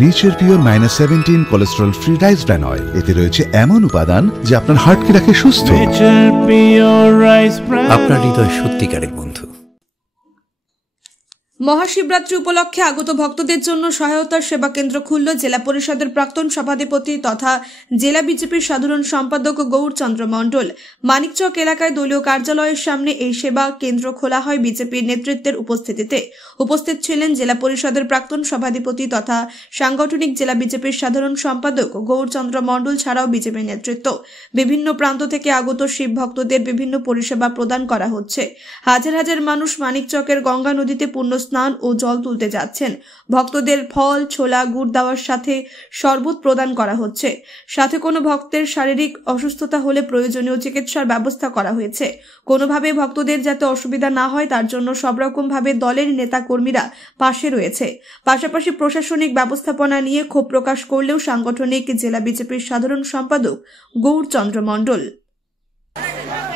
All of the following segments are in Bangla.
Nature pure -17 cholesterol free rice bran oil. এতে রয়েছে এমন উপাদান যা আপনার হার্টকে রাখে সুস্থ। আপনার হৃদয় সত্যিকারের বন্ধু। মহাশিবরাত্রি উপলক্ষে আগত ভক্তদের জন্য সহায়তার সেবা কেন্দ্র খুলল জেলা পরিষদের প্রাক্তন সভাধিপতি তথা জেলা বিজেপির সাধারণ সম্পাদক গৌরচন্দ্র মণ্ডল। মানিকচক এলাকায় দলীয় কার্যালয়ের সামনে এই সেবা কেন্দ্র খোলা হয় বিজেপির নেতৃত্বের উপস্থিতিতে। উপস্থিত ছিলেন জেলা পরিষদের প্রাক্তন সভাধিপতি তথা সাংগঠনিক জেলা বিজেপির সাধারণ সম্পাদক গৌরচন্দ্র মণ্ডল ছাড়াও বিজেপির নেতৃত্ব। বিভিন্ন প্রান্ত থেকে আগত শিব ভক্তদের বিভিন্ন পরিষেবা প্রদান করা হচ্ছে। হাজার হাজার মানুষ মানিকচকের গঙ্গা নদীতে পুণ্য স্নান ও জল তুলতে যাচ্ছেন। ভক্তদের ফল, ছোলা, গুড় দেওয়ার সাথে শরবত প্রদান করা হচ্ছে। সাথে কোনো ভক্তের শারীরিক অসুস্থতা হলে প্রয়োজনীয় চিকিৎসার ব্যবস্থা করা হয়েছে। কোনোভাবে ভক্তদের যাতে অসুবিধা না হয় তার জন্য সব রকম ভাবে দলের নেতা কর্মীরা পাশে রয়েছে। পাশাপাশি প্রশাসনিক ব্যবস্থাপনা নিয়ে ক্ষোভ প্রকাশ করলেও সাংগঠনিক জেলা বিজেপির সাধারণ সম্পাদক গৌরচন্দ্র মণ্ডল।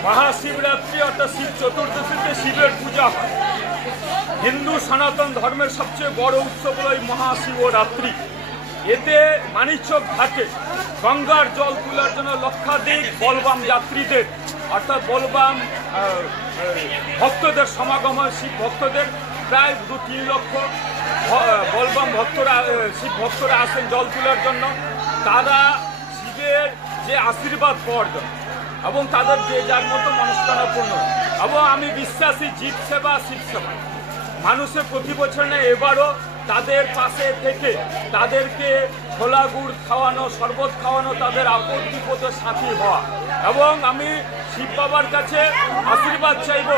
মহাশিবরাত্রি অর্থাৎ শিব চতুর্দশীতে শিবের পূজা হয়। হিন্দু সনাতন ধর্মের সবচেয়ে বড় উৎসব হল এই মহাশিবরাত্রি। এতে মানিকচক ঘাটে গঙ্গার জল তোলার জন্য লক্ষাধিক বলবাম যাত্রীদের অর্থাৎ বলবাম ভক্তদের সমাগম হয়। শিব ভক্তদের প্রায় 2-3 লক্ষ বলবাম ভক্তরা শিব ভক্তরা আসেন জল তোলার জন্য। তারা শিবের যে আশীর্বাদ পাওয়ার জন্য এবং তাদের যে যার মতো মনস্কামনা পূর্ণ। এবং আমি বিশ্বাসী জীব সেবা শিব সেবা মানুষের প্রতি বছর না এবারও তাদের পাশে থেকে তাদেরকে ছোলা গুড় খাওয়ানো, শরবত খাওয়ানো, তাদের আপদ বিপদের সাথী হওয়া। এবং আমি শিব বাবার কাছে আশীর্বাদ চাইব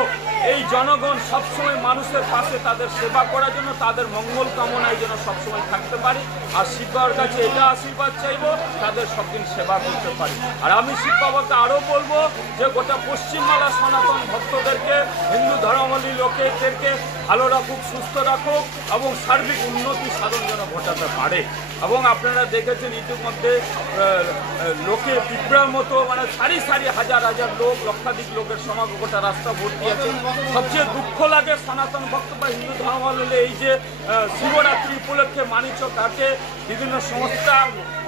এই জনগণ সবসময় মানুষের পাশে তাদের সেবা করার জন্য, তাদের মঙ্গল কামনায় যেন সবসময় থাকতে পারি। আর শিব বাবার কাছে এটা আশীর্বাদ চাইব তাদের সবদিন সেবা করতে পারি। আর আমি শিব বাবাকে আরও বলবো যে গোটা পশ্চিমবাংলা সনাতন ভক্তদেরকে, হিন্দু ধর্মাবলী লোকেদেরকে ভালো রাখুক, সুস্থ রাখুক এবং সার্বিক উন্নতি সাধন যেন ঘটাতে পারে। এবং আপনারা দেখেছেন ইতিমধ্যে লোকে বিভ্রার মতো মানে সারি সারি হাজার হাজার লোক, লক্ষাধিক লোকের সমাগম, গোটা রাস্তা ভর্তি আছে। সবচেয়ে দুঃখ লাগে সনাতন ভক্ত বা হিন্দু ধর্মাবলম্বী এই যে শিবরাত্রি উপলক্ষে মানিকচক ঘাটে বিভিন্ন সংস্থা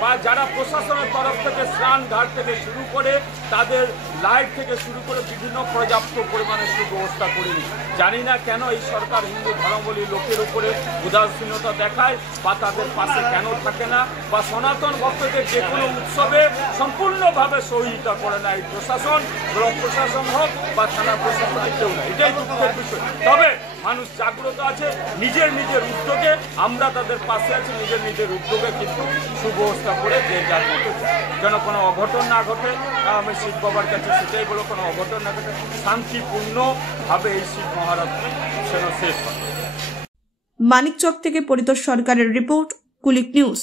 বা যারা প্রশাসনের তরফ থেকে স্নান ঘাট থেকে শুরু করে তাদের লাইট থেকে শুরু করে বিভিন্ন পর্যাপ্ত পরিমাণে সুব্যবস্থা করেনি। জানি না কেন এই সরকার হিন্দু ধর্মাবলম্বী লোকের উপরে উদাসীনতা দেখায় বা তাদের পাশে কেন থাকে না, বা সনাতন ভক্তদের যে কোনো উৎসবে সম্পূর্ণভাবে সহযোগিতা করে না এই প্রশাসন, ব্লক প্রশাসন হোক বা থানা প্রশাসনের কেউ না। এটাই দুঃখের বিষয়। তবে মানুষ জাগ্রত আছে, নিজের নিজের উদ্যোগে আমরা তাদের পাশে আছি, নিজের নিজের উদ্যোগে কিন্তু সুব্যবস্থা করে যে যার মতো যেন কোনো অঘটন না ঘটে। আমি শিব বাবার কাছে সেটাই বলো, কোনো অঘটন না ঘটে, শান্তিপূর্ণভাবে এই শিব মহারাত্রি সেন শেষ হয়। মানিকচক থেকে পরিতোষ সরকারের রিপোর্ট, কুলিক নিউজ।